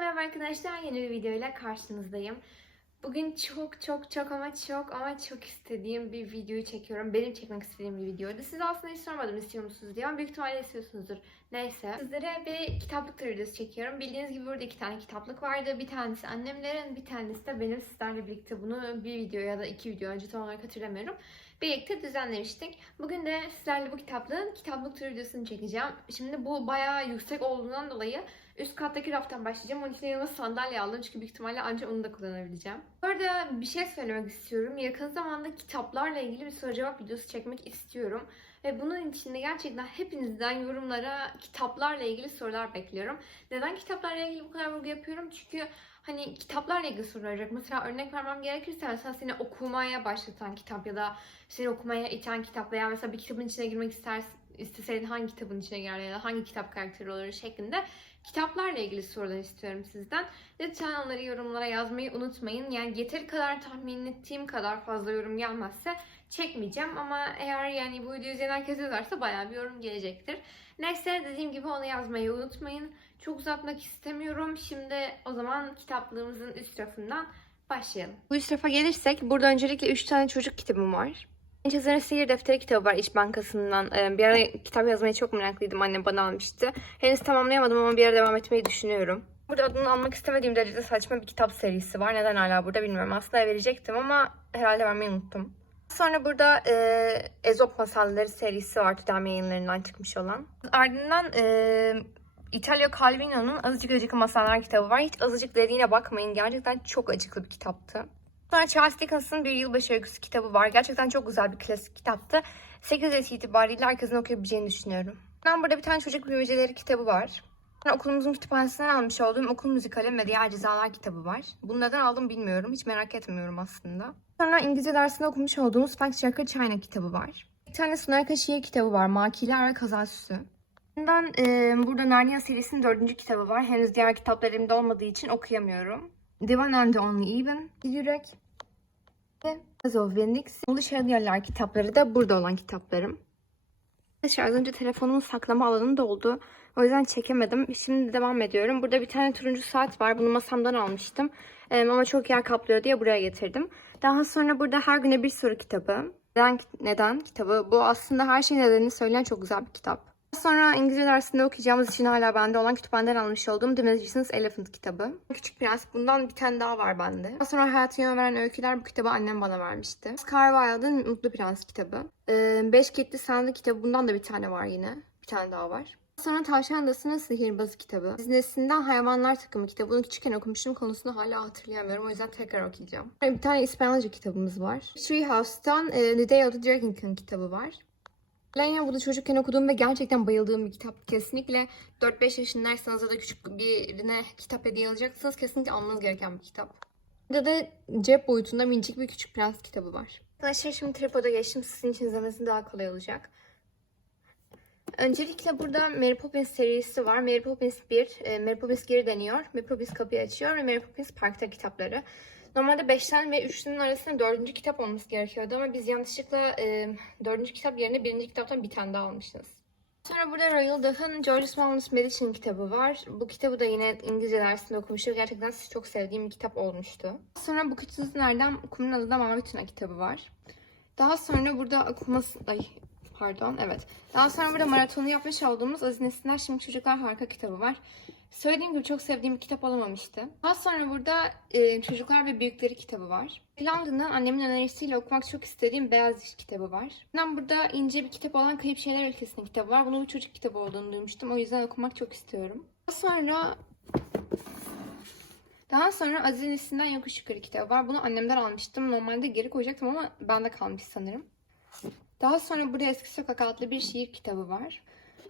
merhaba arkadaşlar. Yeni bir videoyla karşınızdayım. Bugün çok çok çok ama çok ama çok istediğim bir videoyu çekiyorum. Benim çekmek istediğim bir videoydu. Size aslında hiç sormadım istiyor musunuz diye ama büyük ihtimalle istiyorsunuzdur. Neyse. Sizlere bir kitaplık turu videosu çekiyorum. Bildiğiniz gibi burada iki tane kitaplık vardı. Bir tanesi annemlerin, bir tanesi de benim sizlerle birlikte bunu bir video ya da iki video önce tam olarak hatırlamıyorum. Birlikte düzenlemiştik. Bugün de sizlerle bu kitaplığın kitaplık turu videosunu çekeceğim. Şimdi bu bayağı yüksek olduğundan dolayı Üst kattaki raftan başlayacağım. Onun için yanıma sandalye aldım çünkü büyük ihtimalle ancak onu da kullanabileceğim. Bu arada bir şey söylemek istiyorum. Yakın zamanda kitaplarla ilgili bir soru cevap videosu çekmek istiyorum. Ve bunun için de gerçekten hepinizden yorumlara kitaplarla ilgili sorular bekliyorum. Neden kitaplarla ilgili bu kadar vurgu yapıyorum? Çünkü hani kitaplarla ilgili sorular olacak. Mesela örnek vermem gerekirse mesela seni okumaya başlatan kitap ya da seni okumaya iten kitap veya mesela bir kitabın içine girmek istersin isteseydin hangi kitabın içine girer ya da hangi kitap karakteri olur şeklinde kitaplarla ilgili sorular istiyorum sizden. Lütfen onları yorumlara yazmayı unutmayın. Yani yeteri kadar tahmin ettiğim kadar fazla yorum gelmezse çekmeyeceğim ama eğer yani bu videoyu izleyen herkes yazarsa bayağı bir yorum gelecektir. Neyse dediğim gibi onu yazmayı unutmayın. Çok uzatmak istemiyorum. Şimdi o zaman kitaplığımızın üst rafından başlayalım. Bu üst rafa gelirsek burada öncelikle 3 tane çocuk kitabım var. Genç Yazarın Sihir Defteri kitabı var İş Bankası'ndan. Ee, Bir ara kitap yazmaya çok meraklıydım. Annem bana almıştı. Henüz tamamlayamadım ama bir ara devam etmeyi düşünüyorum. Burada adını almak istemediğim derecede saçma bir kitap serisi var. Neden hala burada bilmiyorum. Aslında verecektim ama herhalde vermeyi unuttum. Sonra burada e, Ezop Masalları serisi var. Tudem yayınlarından çıkmış olan. Ardından e, İtalya Calvino'nun Azıcık Acıklı Masallar kitabı var. Hiç azıcık dediğine bakmayın. Gerçekten çok acıklı bir kitaptı. Sonra Charles Dickens'ın Bir Yılbaşı Öyküsü kitabı var. Gerçekten çok güzel bir klasik kitaptı. 8 yaş itibariyle herkesin okuyabileceğini düşünüyorum. Ben burada bir tane çocuk büyümeceleri kitabı var. Sonra okulumuzun kütüphanesinden almış olduğum Okul Müzikali ve Diğer Cezalar kitabı var. Bunu neden aldım bilmiyorum. Hiç merak etmiyorum aslında. Sonra İngilizce dersinde okumuş olduğumuz Fact Checker China kitabı var. Bir tane Sunar Kaşiye kitabı var. Makiler ve Kaza Süsü. Bundan e, burada Narnia serisinin dördüncü kitabı var. Henüz diğer kitaplar elimde olmadığı için okuyamıyorum. The One and Only Even, Yürek ve Azov Venix. Ulu Şarıyalar kitapları da burada olan kitaplarım. Az önce telefonumun saklama alanı doldu. O yüzden çekemedim. Şimdi devam ediyorum. Burada bir tane turuncu saat var. Bunu masamdan almıştım. Ee, ama çok yer kaplıyor diye buraya getirdim. Daha sonra burada her güne bir soru kitabı. Neden, neden kitabı? Bu aslında her şeyin nedenini söyleyen çok güzel bir kitap. Sonra İngilizce dersinde okuyacağımız için hala bende olan kütüphaneden almış olduğum The Magician's Elephant kitabı. Küçük Prens. Bundan bir tane daha var bende. Daha sonra Hayatı Yön Veren Öyküler bu kitabı annem bana vermişti. Oscar Wilde'ın Mutlu Prens kitabı. Ee, Beş Kilitli Sandık kitabı. Bundan da bir tane var yine. Bir tane daha var. Sonra Tavşan Adası'nın Sihirbazı kitabı. Dizinesinden Hayvanlar Takımı kitabı. Bunu küçükken okumuştum. Konusunu hala hatırlayamıyorum. O yüzden tekrar okuyacağım. Bir tane İspanyolca kitabımız var. Treehouse'dan e, The Day of the Dragon King kitabı var. Da çocukken okuduğum ve gerçekten bayıldığım bir kitap. Kesinlikle 4-5 yaşındaysanız ya da küçük birine kitap hediye alacaksınız. Kesinlikle almanız gereken bir kitap. Burada da cep boyutunda minicik bir Küçük Prens kitabı var. Arkadaşlar şimdi tripoda geçtim. Sizin için izlemesi daha kolay olacak. Öncelikle burada Mary Poppins serisi var. Mary Poppins 1, e, Mary Poppins geri deniyor. Mary Poppins kapıyı açıyor ve Mary Poppins parkta kitapları. Normalde 5'ten ve 3'lünün arasında 4. kitap olması gerekiyordu ama biz yanlışlıkla e, 4. kitap yerine 1. kitaptan bir tane daha almışız. Sonra burada Royal Duck'ın George Smollett Medicine kitabı var. Bu kitabı da yine İngilizce dersinde okumuştum. Gerçekten çok sevdiğim bir kitap olmuştu. Sonra bu küçücüklerden Kumun Adı da Mavi Tuna kitabı var. Daha sonra burada okuması... Ay pardon evet. Daha sonra burada maratonu yapmış olduğumuz Aziz Nesinler Şimdi Çocuklar Harika kitabı var. Söylediğim gibi çok sevdiğim bir kitap olamamıştı. Daha sonra burada e, Çocuklar ve Büyükleri kitabı var. London'dan annemin önerisiyle okumak çok istediğim Beyaz Diş kitabı var. Ben burada ince bir kitap olan Kayıp Şeyler Ülkesi'nin kitabı var. Bunun bir çocuk kitabı olduğunu duymuştum. O yüzden okumak çok istiyorum. Daha sonra daha sonra Aziz Nesin'den Yokuş Yukarı kitabı var. Bunu annemden almıştım. Normalde geri koyacaktım ama bende kalmış sanırım. Daha sonra burada Eski Sokak adlı bir şiir kitabı var.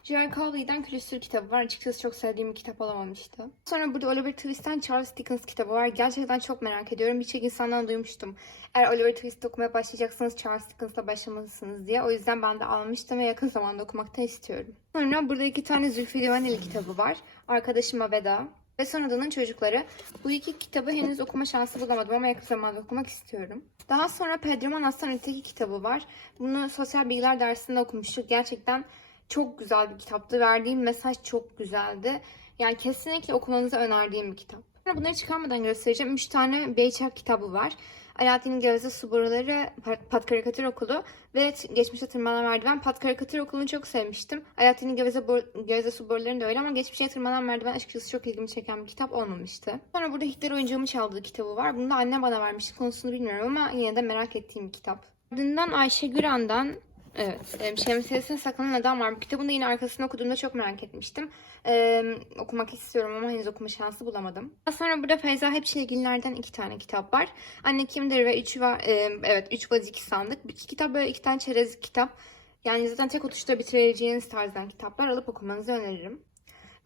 J.R. Cowley'den Külüstür kitabı var. Açıkçası çok sevdiğim bir kitap olamamıştı. Sonra burada Oliver Twist'ten Charles Dickens kitabı var. Gerçekten çok merak ediyorum. Birçok insandan duymuştum. Eğer Oliver Twist okumaya başlayacaksanız Charles Dickens'la başlamalısınız diye. O yüzden ben de almıştım ve yakın zamanda okumakta istiyorum. Sonra burada iki tane Zülfü Livaneli kitabı var. Arkadaşıma Veda ve Sonradan'ın Çocukları. Bu iki kitabı henüz okuma şansı bulamadım ama yakın zamanda okumak istiyorum. Daha sonra Pedro Manas'tan öteki kitabı var. Bunu sosyal bilgiler dersinde okumuştuk. Gerçekten çok güzel bir kitaptı. Verdiğim mesaj çok güzeldi. Yani kesinlikle okumanızı önerdiğim bir kitap. Bunları çıkarmadan göstereceğim. 3 tane Beyçak kitabı var. Alaaddin Geveze Su Boruları, Pat Karikatür Okulu ve Geçmişte Tırmanan Merdiven. Pat Karikatür Okulu'nu çok sevmiştim. Alaaddin Geveze, Bor- Geveze Su Boruları'nı da öyle ama Geçmişe Tırmanan Merdiven açıkçası çok ilgimi çeken bir kitap olmamıştı. Sonra burada Hitler Oyuncağımı Çaldığı kitabı var. Bunu da annem bana vermişti. Konusunu bilmiyorum ama yine de merak ettiğim bir kitap. Ardından Ayşe Güran'dan Evet, e, Şemsiyesine Saklanan Adam var. Bu kitabın da yine arkasını okuduğumda çok merak etmiştim. Ee, okumak istiyorum ama henüz okuma şansı bulamadım. Daha sonra burada Feyza Hepçilegiller'den iki tane kitap var. Anne Kimdir ve Üç var. e, evet, Üç Vaz iki Sandık. Bir kitap böyle iki tane çerez kitap. Yani zaten tek oturuşta bitirebileceğiniz tarzdan kitaplar alıp okumanızı öneririm.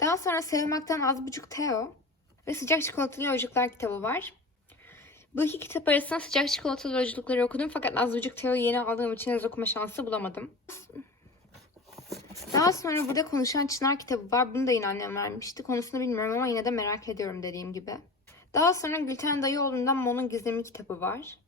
Daha sonra Sevim Ak'tan Az Buçuk Teo ve Sıcak Çikolatalı Yolculuklar kitabı var. Bu iki kitap arasında sıcak çikolatalı yolculukları okudum fakat az buçuk Teo'yu yeni aldığım için henüz okuma şansı bulamadım. Daha sonra burada Konuşan Çınar kitabı var. Bunu da yine annem vermişti. Konusunu bilmiyorum ama yine de merak ediyorum dediğim gibi. Daha sonra Gülten Dayıoğlu'ndan Mon'un Gizemi kitabı var.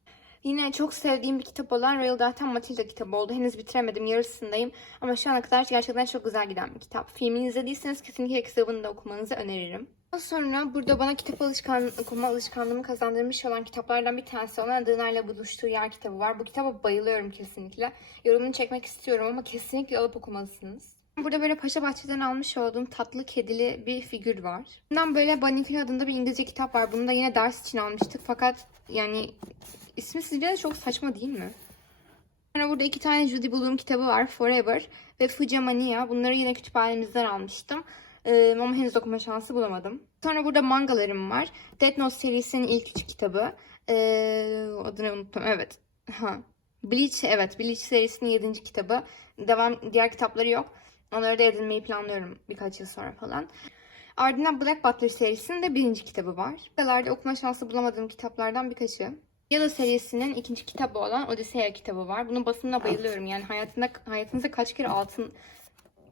Yine çok sevdiğim bir kitap olan Royal Dahten Matilda kitabı oldu. Henüz bitiremedim, yarısındayım. Ama şu ana kadar gerçekten çok güzel giden bir kitap. Filmini izlediyseniz kesinlikle kitabını da okumanızı öneririm. Sonra burada bana kitap alışkan, okuma alışkanlığımı kazandırmış olan kitaplardan bir tanesi olan Adınar'la Buluştuğu Yer kitabı var. Bu kitaba bayılıyorum kesinlikle. Yorumunu çekmek istiyorum ama kesinlikle alıp okumalısınız. Burada böyle Paşa Bahçe'den almış olduğum tatlı kedili bir figür var. Bundan böyle Bunny adında bir İngilizce kitap var. Bunu da yine ders için almıştık fakat yani ismi sizce de çok saçma değil mi? Sonra burada iki tane Judy Blume kitabı var. Forever ve Fujamania. Bunları yine kütüphanemizden almıştım. Ee, ama henüz okuma şansı bulamadım. Sonra burada mangalarım var. Death Note serisinin ilk üç kitabı. Ee, adını unuttum. Evet. Ha. Bleach, evet. Bleach serisinin yedinci kitabı. Devam, diğer kitapları yok. Onları da edinmeyi planlıyorum birkaç yıl sonra falan. Ardından Black Butler serisinin de birinci kitabı var. Buralarda okuma şansı bulamadığım kitaplardan birkaçı. Yada serisinin ikinci kitabı olan Odisea kitabı var. Bunun basımına bayılıyorum. Yani hayatında hayatınızda kaç kere altın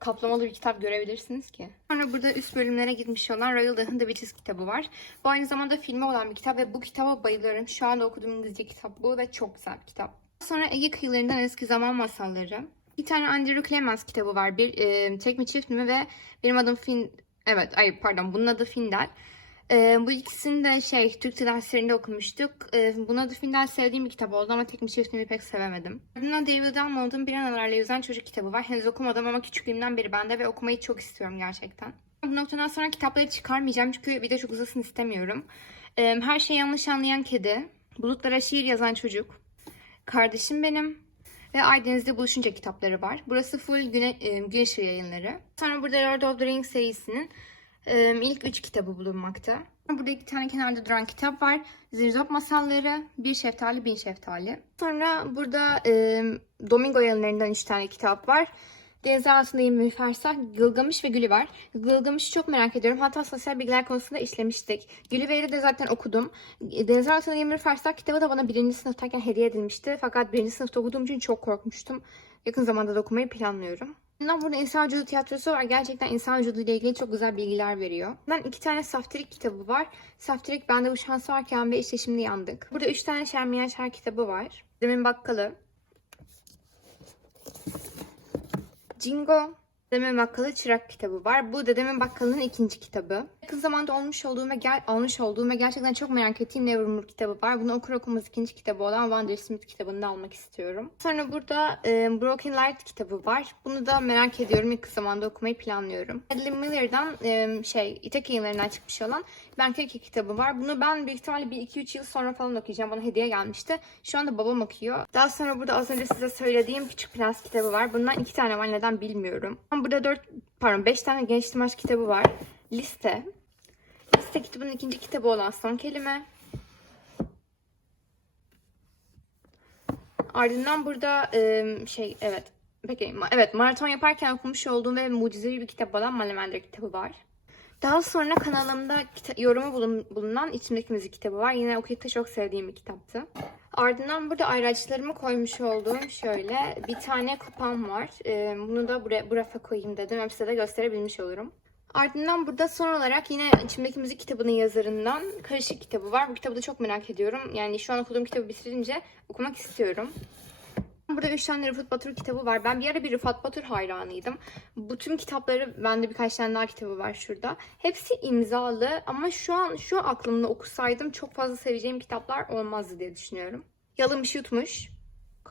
kaplamalı bir kitap görebilirsiniz ki. Sonra burada üst bölümlere gitmiş olan Royal Dah'ın The Witches kitabı var. Bu aynı zamanda filmi olan bir kitap ve bu kitaba bayılıyorum. Şu anda okuduğum İngilizce kitap bu ve çok güzel bir kitap. Sonra Ege Kıyılarından Eski Zaman Masalları. Bir tane Andrew Clemens kitabı var. Bir e, tek mi çift mi ve benim adım Fin... Evet, hayır pardon bunun adı Findel. Ee, bu ikisini de şey Türk derslerinde okumuştuk. Ee, buna da Findel sevdiğim bir kitap oldu ama tek mi çift mi pek sevemedim. Ardından David Almond'un Bir Analarla Yüzen Çocuk kitabı var. Henüz okumadım ama küçüklüğümden beri bende ve okumayı çok istiyorum gerçekten. Bu noktadan sonra kitapları çıkarmayacağım çünkü video çok uzasın istemiyorum. Ee, Her şeyi yanlış anlayan kedi, Bulutlara şiir yazan çocuk, Kardeşim benim ve Aydeniz'de buluşunca kitapları var. Burası full güne, e, gün yayınları. Sonra burada Lord of the Rings serisinin ilk üç kitabı bulunmakta. Burada iki tane kenarda duran kitap var. Zirzop Masalları, Bir Şeftali, Bin Şeftali. Sonra burada e, Domingo yayınlarından üç tane kitap var. Deniz altında 20 Fersah, Gılgamış ve Gülliver. Gılgamış'ı çok merak ediyorum. Hatta sosyal bilgiler konusunda işlemiştik. Gülliver'i de zaten okudum. Deniz altında 20 Fersah kitabı da bana birinci sınıftayken hediye edilmişti. Fakat birinci sınıfta okuduğum için çok korkmuştum. Yakın zamanda da okumayı planlıyorum. Bundan burada İnsan Vücudu Tiyatrosu var. Gerçekten insan vücudu ile ilgili çok güzel bilgiler veriyor. Ben iki tane Saftirik kitabı var. Saftirik bende bu şans varken ve işte şimdi yandık. Burada üç tane Şermiyen Şer kitabı var. Demin Bakkalı. Cingo. Dedemin Bakkalı Çırak kitabı var. Bu Dedemin Bakkalı'nın ikinci kitabı. Yakın zamanda olmuş olduğum ve gel almış olduğum ve gerçekten çok merak ettiğim Nevermore kitabı var. Bunu okur okumaz ikinci kitabı olan Wander Smith kitabını da almak istiyorum. Sonra burada e, Broken Light kitabı var. Bunu da merak ediyorum. Yakın zamanda okumayı planlıyorum. Madeline Miller'dan e, şey İtek yayınlarından çıkmış olan Ben Keke kitabı var. Bunu ben büyük ihtimalle 1-2-3 yıl sonra falan okuyacağım. Bana hediye gelmişti. Şu anda babam okuyor. Daha sonra burada az önce size söylediğim Küçük Prens kitabı var. Bundan iki tane var. Neden bilmiyorum. Burada 4 pardon 5 tane Genç Dimaş kitabı var. Liste. Liste kitabının ikinci kitabı olan Son Kelime. Ardından burada şey evet peki evet maraton yaparken okumuş olduğum ve mucizevi bir kitap olan Malemender kitabı var. Daha sonra kanalımda kita- yorumu bulun- bulunan İçimdeki Müzik kitabı var. Yine okuyup da çok sevdiğim bir kitaptı. Ardından burada ayraçlarımı koymuş olduğum şöyle bir tane kupam var. Ee, bunu da buraya bu rafa koyayım dedim. Hem size de gösterebilmiş olurum. Ardından burada son olarak yine İçimdeki Müzik kitabının yazarından Karışık kitabı var. Bu kitabı da çok merak ediyorum. Yani şu an okuduğum kitabı bitirince okumak istiyorum. Burada 3 tane Rıfat Batur kitabı var. Ben bir ara bir Rıfat Batur hayranıydım. Bütün kitapları, bende birkaç tane daha kitabı var şurada. Hepsi imzalı ama şu an şu aklımda okusaydım çok fazla seveceğim kitaplar olmazdı diye düşünüyorum. Yalınmış Yutmuş,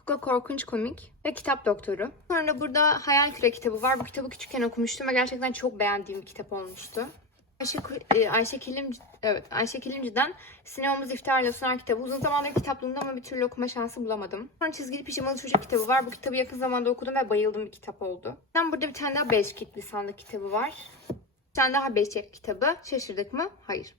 Kuka Korkunç Komik ve Kitap Doktoru. Sonra burada Hayal Küre kitabı var. Bu kitabı küçükken okumuştum ve gerçekten çok beğendiğim bir kitap olmuştu. Ayşe, e, Ayşe Kilimci, evet Ayşe Kilimci'den Sinemamız İftarla Sınar kitabı. Uzun zamandır kitaplığında ama bir türlü okuma şansı bulamadım. Sonra Çizgili Pijamalı Çocuk kitabı var. Bu kitabı yakın zamanda okudum ve bayıldığım bir kitap oldu. Ben burada bir tane daha Beşkit lisanlı kitabı var. Bir tane daha Beşkit kitabı. Şaşırdık mı? Hayır.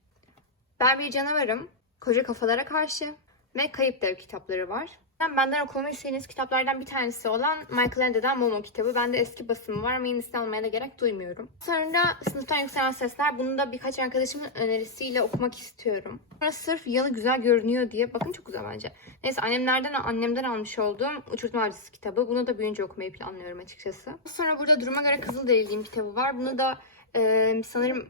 Ben bir canavarım. Koca kafalara karşı ve Kayıp Dev kitapları var. Ben benden okumayı istediğiniz kitaplardan bir tanesi olan Michael Ende'den Momo kitabı. Bende eski basımı var ama yenisini almaya da gerek duymuyorum. Sonra Sınıftan Yükselen Sesler. Bunu da birkaç arkadaşımın önerisiyle okumak istiyorum. Sonra sırf yanı güzel görünüyor diye. Bakın çok güzel bence. Neyse annemlerden annemden almış olduğum Uçurtma Avcısı kitabı. Bunu da büyüyünce okumayı planlıyorum açıkçası. Sonra burada Duruma Göre Kızılderili'nin kitabı var. Bunu da e, sanırım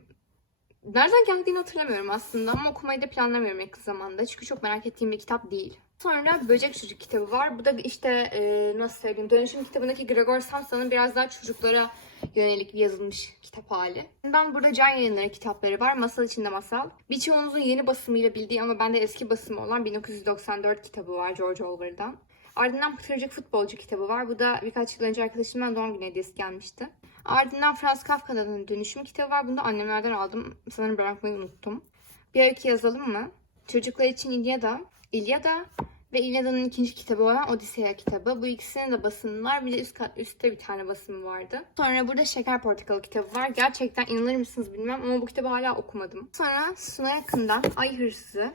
Nereden geldiğini hatırlamıyorum aslında ama okumayı da planlamıyorum yakın zamanda. Çünkü çok merak ettiğim bir kitap değil. Sonra Böcek Çocuk kitabı var. Bu da işte e, nasıl söyleyeyim Dönüşüm kitabındaki Gregor Samsa'nın biraz daha çocuklara yönelik yazılmış kitap hali. Ben burada Can Yayınları kitapları var. Masal içinde masal. Birçoğunuzun yeni basımıyla bildiği ama bende eski basımı olan 1994 kitabı var George Orwell'dan. Ardından Pıtırcık Futbolcu kitabı var. Bu da birkaç yıl önce arkadaşımdan doğum günü hediyesi gelmişti. Ardından Franz Kafka'nın Dönüşüm kitabı var. Bunu da annemlerden aldım. Sanırım bırakmayı unuttum. Bir öykü yazalım mı? Çocuklar için İlyada, İlyada ve İlyada'nın ikinci kitabı olan Odiseya kitabı. Bu ikisinin de basımı var. Bir de üst kat, üstte bir tane basımı vardı. Sonra burada Şeker Portakalı kitabı var. Gerçekten inanır mısınız bilmem ama bu kitabı hala okumadım. Sonra Suna Yakın'da Ay Hırsızı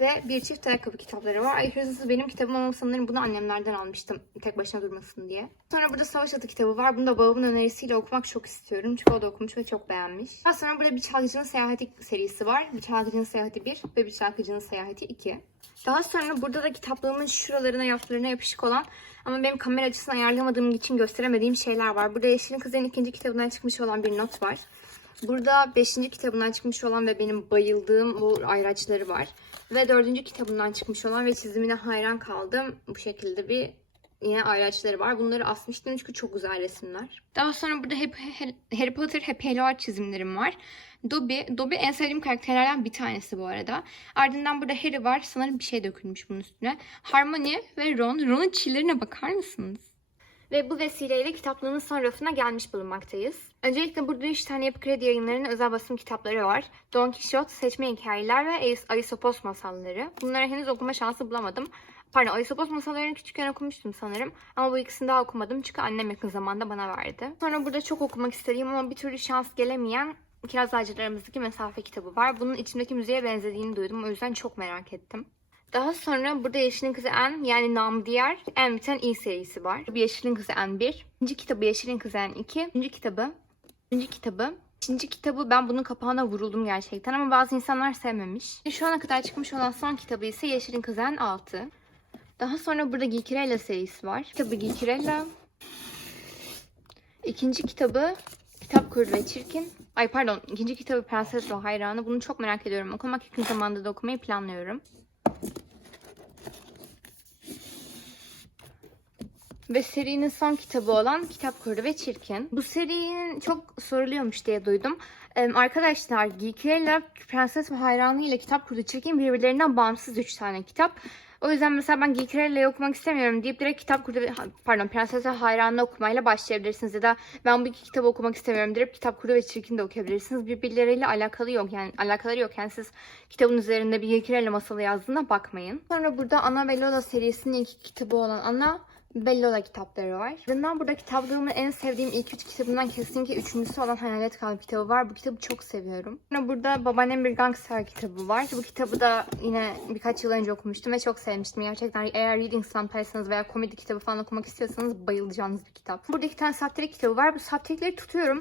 ve bir çift ayakkabı kitapları var. Ay Hırsızı benim kitabım ama sanırım bunu annemlerden almıştım. Tek başına durmasın diye. Sonra burada Savaş Atı kitabı var. Bunu da babamın önerisiyle okumak çok istiyorum. Çünkü o da okumuş ve çok beğenmiş. Daha sonra burada Bir Çalgıcının Seyahati serisi var. Bir Çalgıcının Seyahati 1 ve Bir Çalgıcının Seyahati 2. Daha sonra burada da kitaplığımın şuralarına, yaplarına yapışık olan ama benim kamera açısını ayarlamadığım için gösteremediğim şeyler var. Burada Yeşil'in Kızı'nın ikinci kitabından çıkmış olan bir not var. Burada 5. kitabından çıkmış olan ve benim bayıldığım bu ayraçları var. Ve 4. kitabından çıkmış olan ve çizimine hayran kaldım. Bu şekilde bir yine ayraçları var. Bunları asmıştım çünkü çok güzel resimler. Daha sonra burada hep Harry Potter Happy Art çizimlerim var. Dobby, Dobby en sevdiğim karakterlerden bir tanesi bu arada. Ardından burada Harry var. Sanırım bir şey dökülmüş bunun üstüne. Harmony ve Ron. Ron'un çillerine bakar mısınız? Ve bu vesileyle kitaplığının son rafına gelmiş bulunmaktayız. Öncelikle burada 3 tane Yapı Kredi yayınlarının özel basım kitapları var. Don Quixote, Seçme Hikayeler ve Aes- Aesopos masalları. Bunları henüz okuma şansı bulamadım. Pardon, Aesopos masallarını küçükken okumuştum sanırım. Ama bu ikisini daha okumadım çünkü annem yakın zamanda bana verdi. Sonra burada çok okumak istediğim ama bir türlü şans gelemeyen Kiraz Ağacı'nın aramızdaki mesafe kitabı var. Bunun içimdeki müziğe benzediğini duydum. O yüzden çok merak ettim. Daha sonra burada Yeşil'in Kızı En yani nam diğer En biten iyi serisi var. Bir Yeşil'in Kızı En 1. İkinci kitabı Yeşil'in Kızı En 2. Üçüncü kitabı. Üçüncü kitabı. İkinci kitabı ben bunun kapağına vuruldum gerçekten ama bazı insanlar sevmemiş. Şu ana kadar çıkmış olan son kitabı ise Yeşil'in Kızı En 6. Daha sonra burada Gilkirella serisi var. Kitabı Gilkirella. İkinci kitabı Kitap Kurdu ve Çirkin. Ay pardon ikinci kitabı Prenses ve Hayranı. Bunu çok merak ediyorum. Okumak yakın zamanda da okumayı planlıyorum. Ve serinin son kitabı olan Kitap Kurdu ve Çirkin. Bu serinin çok soruluyormuş diye duydum. Ee, arkadaşlar Gilkirella, Prenses ve Hayranı ile Kitap Kurdu Çirkin birbirlerinden bağımsız 3 tane kitap. O yüzden mesela ben Gilkirella'yı okumak istemiyorum deyip direkt Kitap Kurdu pardon Prenses ve Hayranı okumayla başlayabilirsiniz. Ya da ben bu iki kitabı okumak istemiyorum deyip Kitap Kurdu ve Çirkin de okuyabilirsiniz. Birbirleriyle alakalı yok yani alakaları yok. Yani siz kitabın üzerinde bir Gilkirella masalı yazdığına bakmayın. Sonra burada Ana ve Lola serisinin ilk kitabı olan Ana ve Lola kitapları var. Ben burada kitaplığımın en sevdiğim ilk üç kitabından kesinlikle üçüncüsü olan Hayalet Kalbi kitabı var. Bu kitabı çok seviyorum. Sonra burada Babaannem Bir Gangster kitabı var. Bu kitabı da yine birkaç yıl önce okumuştum ve çok sevmiştim. Gerçekten eğer reading slump'taysanız veya komedi kitabı falan okumak istiyorsanız bayılacağınız bir kitap. Burada iki tane saftirik kitabı var. Bu saftirikleri tutuyorum.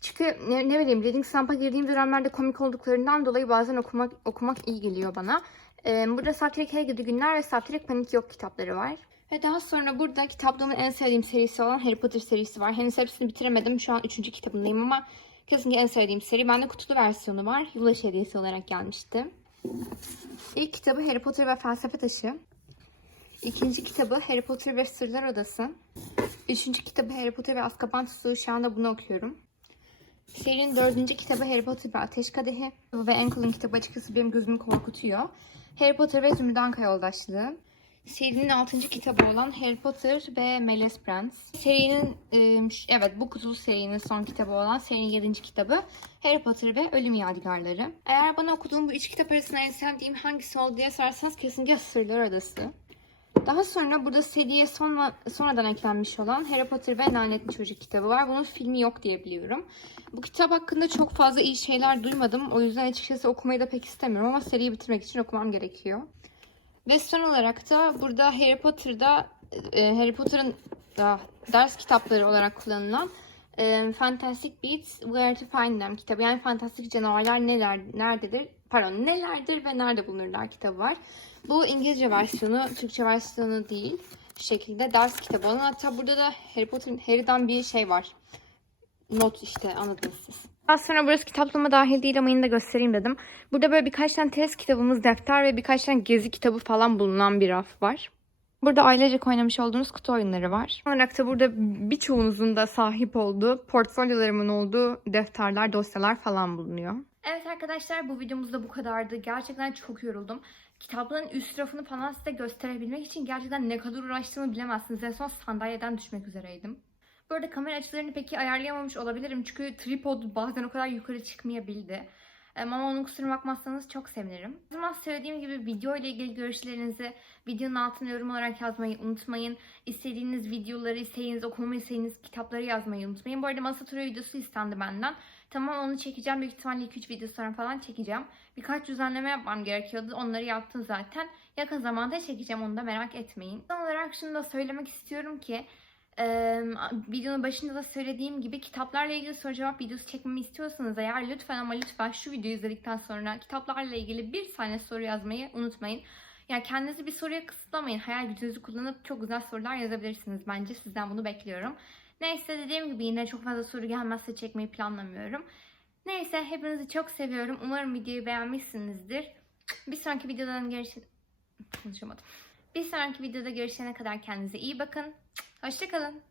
Çünkü ne, ne bileyim reading slump'a girdiğim dönemlerde komik olduklarından dolayı bazen okumak okumak iyi geliyor bana. Ee, burada Saftirik Hele Gidi Günler ve Saftirik Panik Yok kitapları var. Ve daha sonra burada kitaplığımın en sevdiğim serisi olan Harry Potter serisi var. Henüz hepsini bitiremedim. Şu an 3. kitabındayım ama kesinlikle en sevdiğim seri. Bende kutulu versiyonu var. Yılbaşı hediyesi olarak gelmişti. İlk kitabı Harry Potter ve Felsefe Taşı. İkinci kitabı Harry Potter ve Sırlar Odası. Üçüncü kitabı Harry Potter ve Azkaban Tutsağı. Şu anda bunu okuyorum. Serinin dördüncü kitabı Harry Potter ve Ateş Kadehi. Ve en kalın kitabı açıkçası benim gözümü korkutuyor. Harry Potter ve Zümrüt Anka Yoldaşlığı. Serinin altıncı kitabı olan Harry Potter ve Meles Prens. Serinin, e, evet bu kutulu serinin son kitabı olan serinin yedinci kitabı Harry Potter ve Ölüm Yadigarları. Eğer bana okuduğum bu üç kitap arasında en sevdiğim hangisi oldu diye sorarsanız kesinlikle Sırlar Adası. Daha sonra burada seriye sonra, sonradan eklenmiş olan Harry Potter ve Lanetli Çocuk kitabı var. Bunun filmi yok diye biliyorum. Bu kitap hakkında çok fazla iyi şeyler duymadım. O yüzden açıkçası okumayı da pek istemiyorum ama seriyi bitirmek için okumam gerekiyor. Ve son olarak da burada Harry Potter'da e, Harry Potter'ın da ders kitapları olarak kullanılan e, Fantastic Beasts Where to Find Them kitabı. Yani fantastik canavarlar neler, nerededir, pardon nelerdir ve nerede bulunurlar kitabı var. Bu İngilizce versiyonu, Türkçe versiyonu değil. Şu şekilde ders kitabı olan. Hatta burada da Harry Potter'ın Harry'den bir şey var. Not işte anladınız siz. Sonra burası kitaplama dahil değil ama yine de göstereyim dedim. Burada böyle birkaç tane test kitabımız, defter ve birkaç tane gezi kitabı falan bulunan bir raf var. Burada ailecek oynamış olduğumuz kutu oyunları var. Olarak da burada birçoğunuzun da sahip olduğu, portfolyolarımın olduğu defterler, dosyalar falan bulunuyor. Evet arkadaşlar bu videomuz da bu kadardı. Gerçekten çok yoruldum. Kitapların üst rafını falan size gösterebilmek için gerçekten ne kadar uğraştığımı bilemezsiniz. En son sandalyeden düşmek üzereydim. Bu arada kamera açılarını peki ayarlayamamış olabilirim. Çünkü tripod bazen o kadar yukarı çıkmayabildi. Ama onun kusuruna bakmazsanız çok sevinirim. O zaman söylediğim gibi video ile ilgili görüşlerinizi videonun altına yorum olarak yazmayı unutmayın. İstediğiniz videoları, istediğiniz okumamı istediğiniz kitapları yazmayı unutmayın. Bu arada masa turu videosu istendi benden. Tamam onu çekeceğim. Büyük ihtimalle 2-3 video sonra falan çekeceğim. Birkaç düzenleme yapmam gerekiyordu. Onları yaptım zaten. Yakın zamanda çekeceğim onu da merak etmeyin. Son olarak şunu da söylemek istiyorum ki ee, videonun başında da söylediğim gibi kitaplarla ilgili soru cevap videosu çekmemi istiyorsanız eğer lütfen ama lütfen şu videoyu izledikten sonra kitaplarla ilgili bir tane soru yazmayı unutmayın. Yani kendinizi bir soruya kısıtlamayın. Hayal gücünüzü kullanıp çok güzel sorular yazabilirsiniz. Bence sizden bunu bekliyorum. Neyse dediğim gibi yine çok fazla soru gelmezse çekmeyi planlamıyorum. Neyse hepinizi çok seviyorum. Umarım videoyu beğenmişsinizdir. Bir sonraki videodan görüşün... Konuşamadım. Bir sonraki videoda görüşene kadar kendinize iyi bakın. Hoşçakalın.